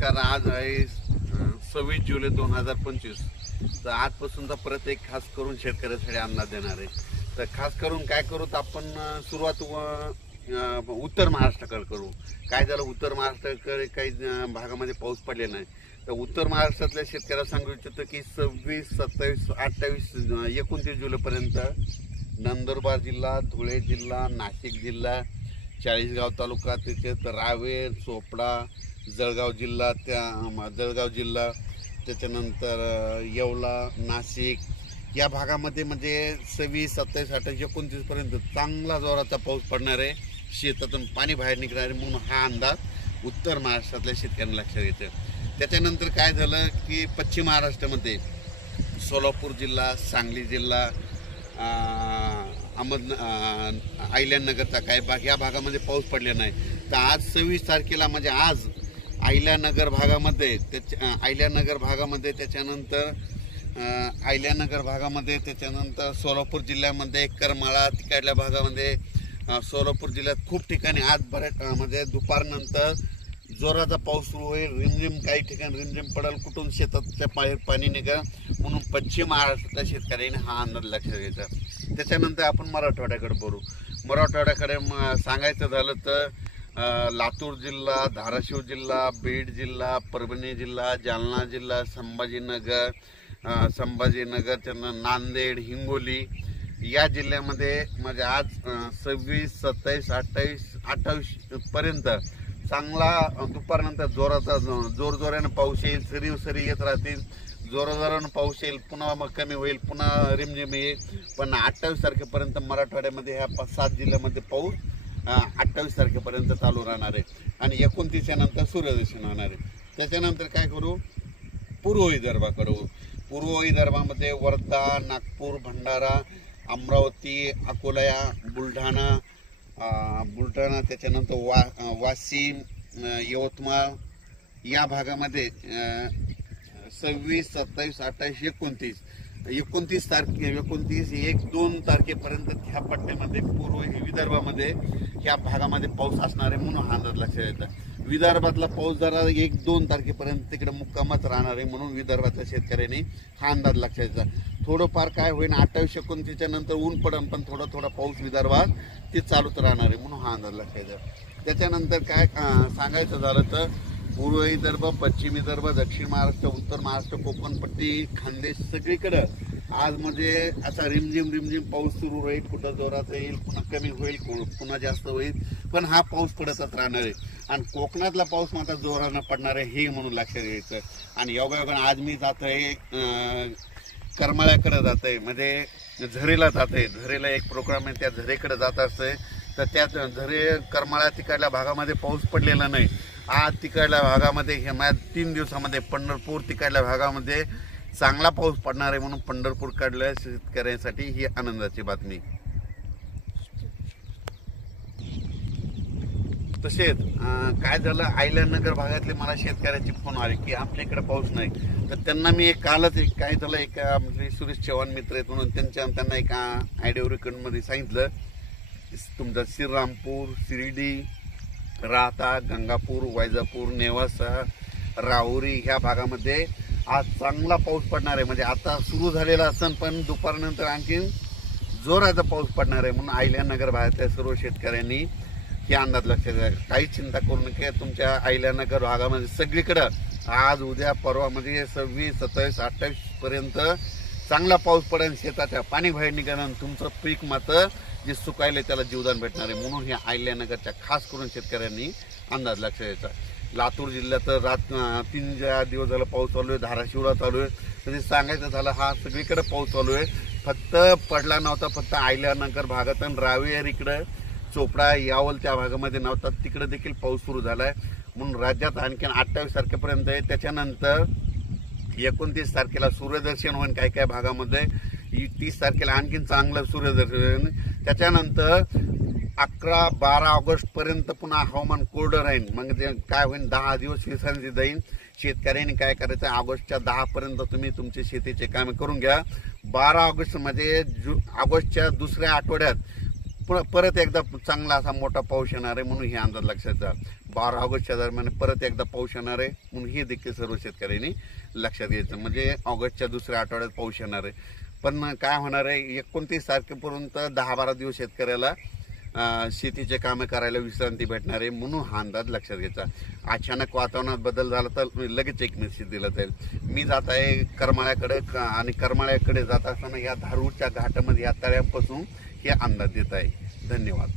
नमस्कार. आज आहे 26 जुलै 2025. तर आजपासूनचा परत एक खास करून शेतकऱ्यासाठी अंदाज देणार आहे. तर खास करून काय करू तर आपण सुरुवात उत्तर महाराष्ट्राकडे करू. काय झालं, उत्तर महाराष्ट्राकडे काही भागामध्ये पाऊस पडलेला नाही. तर उत्तर महाराष्ट्रातल्या शेतकऱ्याला सांगू इच्छितो की 26, 27, 28, 29 जुलैपर्यंत नंदुरबार जिल्हा, धुळे जिल्हा, नाशिक जिल्हा, चाळीसगाव तालुका, त्याच्यात रावेर, चोपडा, जळगाव जिल्हा, त्याच्यानंतर येवला, नाशिक या भागामध्ये म्हणजे 26, 27, 28, 29 पर्यंत चांगला जोराचा पाऊस पडणार आहे. शेतातून पाणी बाहेर निघणार आहे म्हणून हा अंदाज उत्तर महाराष्ट्रातल्या शेतकऱ्यांना लक्षात येतो. त्याच्यानंतर काय झालं की पश्चिम महाराष्ट्रामध्ये सोलापूर जिल्हा, सांगली जिल्हा, अहिल्यानगरचा काही भाग या भागामध्ये पाऊस पडलेला नाही. तर आज 26 तारखेला म्हणजे आज अहिल्यानगर भागामध्ये त्याच्यानंतर सोलापूर जिल्ह्यामध्ये करमाळा तिकडल्या भागामध्ये सोलापूर जिल्ह्यात खूप ठिकाणी आज बऱ्याच म्हणजे दुपारनंतर जोराचा पाऊस सुरू होईल. रिमझिम काही ठिकाणी रिमझिम पडेल, कुठून शेताच्या बाहेर पाणी निघा म्हणून पश्चिम महाराष्ट्रातल्या शेतकऱ्यांनी हा अंदाज लक्षात घ्यायचा. त्याच्यानंतर आपण मराठवाड्याकडे बोलू. मराठवाड्याकडे सांगायचं झालं तर लातूर जिल्हा, धाराशिव जिल्हा, बीड जिल्हा, परभणी जिल्हा, जालना जिल्हा, संभाजीनगर, नांदेड, हिंगोली या जिल्ह्यामध्ये म्हणजे आज 26, 27, 28 पर्यंत चांगला दुपारनंतर जोरानं पाऊस येईल. सरी येत राहतील, जोरानं पाऊस येईल, पुन्हा मग कमी होईल, पुन्हा रिमझिम येईल. पण 28 तारखेपर्यंत मराठवाड्यामध्ये ह्या 5-7 जिल्ह्यामध्ये पाऊस 28 तारखेपर्यंत चालू राहणार आहे आणि 29 नंतर सूर्यदर्शन होणार आहे. त्याच्यानंतर काय करू, पूर्व विदर्भाकडे. पूर्व विदर्भामध्ये वर्धा, नागपूर, भंडारा, अमरावती, अकोला, बुलढाणा, त्याच्यानंतर वाशिम, यवतमाळ या भागामध्ये 26, 27, 28, 29 तारखे 1-2 तारखेपर्यंत ह्या पट्ट्यामध्ये पूर्व विदर्भामध्ये ह्या भागामध्ये पाऊस असणार आहे म्हणून हा अंदाज लक्षात येतात. विदर्भातला पाऊस जरा 1-2 तारखेपर्यंत तिकडे मुक्कामच राहणार आहे म्हणून विदर्भाच्या शेतकऱ्यांनी हा अंदाज लक्षात येतात. थोडंफार काय होईल 28-29 नंतर ऊन पडन, पण थोडा पाऊस विदर्भात ते चालूच राहणार आहे म्हणून हा अंदाज लक्षात येतात. त्याच्यानंतर काय सांगायचं झालं तर पूर्व विदर्भ, पश्चिम विदर्भ, दक्षिण महाराष्ट्र, उत्तर महाराष्ट्र, कोकणपट्टी, खानदेश सगळीकडं आज म्हणजे असा रिमझिम पाऊस सुरू राहील. कुठं जोरात येईल, पुन्हा कमी होईल, पुन्हा जास्त होईल, पण हा पाऊस पडतच राहणार आहे. आणि कोकणातला पाऊस मात्र जोरानं पडणार आहे हे म्हणून लक्षात घ्यायचं. आणि योगायोगानं आज मी जात आहे करमाळ्याकडे जात आहे, म्हणजे झरेला जात आहे. झरेला एक प्रोग्राम आहे, त्या झरेकडे जात असते. तर त्या करमाळ्या तिकडल्या भागामध्ये पाऊस पडलेला नाही. आज तिकडल्या भागामध्ये हे 3 दिवसामध्ये पंढरपूर तिकडल्या भागामध्ये चांगला पाऊस पडणार आहे म्हणून पंढरपूरकडल्या शेतकऱ्यांसाठी ही आनंदाची बातमी. तसेच काय झालं, अहिल्यानगर भागातले मला शेतकऱ्याची फोन आले की आपल्या इकडे पाऊस नाही. तर त्यांना मी कालच काय झालं, एका सुरेश चव्हाण मित्र आहेत म्हणून त्यांना एका आयडिओ रेकॉर्डमध्ये सांगितलं तुमचा श्रीरामपूर, शिर्डी, राहता, गंगापूर, वैजापूर, नेवासा, राहुरी ह्या भागामध्ये आज चांगला पाऊस पडणार आहे. म्हणजे आता सुरू झालेला असेल पण दुपारनंतर आणखी जोराचा पाऊस पडणार आहे म्हणून अहिल्यानगर भागातल्या सर्व शेतकऱ्यांनी हे अंदाज लक्षात घ्या. काही चिंता करू नका. तुमच्या अहिल्यानगर भागामध्ये सगळीकडं आज उद्या परवामध्ये 26, 27, 28 पर्यंत चांगला पाऊस पडेल. शेताच्या पाणी बाहेर निघणार, तुमचं पीक मात्र जे सुकायले त्याला जीवदान भेटणार आहे म्हणून ह्या अहिल्यानगरच्या खास करून शेतकऱ्यांनी अंदाज लक्षात घ्यायचा. लातूर जिल्ह्यात 3 दिवस झाला पाऊस चालू आहे, धाराशिवला चालू आहे. म्हणजे सांगायचं झालं हा सगळीकडे पाऊस चालू आहे. फक्त पडला नव्हता फक्त अहिल्यानगर भागात, रावेर इकडं, चोपडा, यावल त्या भागामध्ये नव्हता, तिकडे देखील पाऊस सुरू झाला आहे म्हणून राज्यात आणखी 28 तारखेपर्यंत आहे. त्याच्यानंतर 29 तारखेला सूर्यदर्शन होईल काही भागामध्ये, 30 तारखेला आणखीन चांगलं सूर्यदर्शन. त्याच्यानंतर 11-12 ऑगस्ट पर्यंत पुन्हा हवामान कोरडं राहील. मग ते काय होईल, 10 दिवस विश्रांती जाईल. शेतकऱ्यांनी काय करायचं, ऑगस्टच्या 10 पर्यंत तुम्ही तुमचे शेतीचे कामे करून घ्या. 12 ऑगस्ट म्हणजे ऑगस्टच्या दुसऱ्या आठवड्यात परत एकदा चांगला असा मोठा पाऊस येणार आहे म्हणून हे अंदाज लक्षात घ्या. 12 ऑगस्टच्या दरम्यान परत एकदा पाऊस येणार आहे म्हणून हे देखील सर्व शेतकऱ्यांनी लक्षात घ्यायचं. म्हणजे ऑगस्टच्या दुसऱ्या आठवड्यात पाऊस येणार आहे. पण काय होणार आहे 29 तारखेपर्यंत 10-12 दिवस शेतकऱ्याला शेतीचे कामे करायला विश्रांती भेटणार आहे म्हणून हा अंदाज लक्षात घ्यायचा. अचानक वातावरणात बदल झाला तर लगेच एक मेसेज दिला जाईल. मी जात आहे करमाळ्याकडे आणि करमाळ्याकडे जात असताना या धारूरच्या घाटामध्ये या तळ्यापासून हे अंदाज देत आहे. धन्यवाद.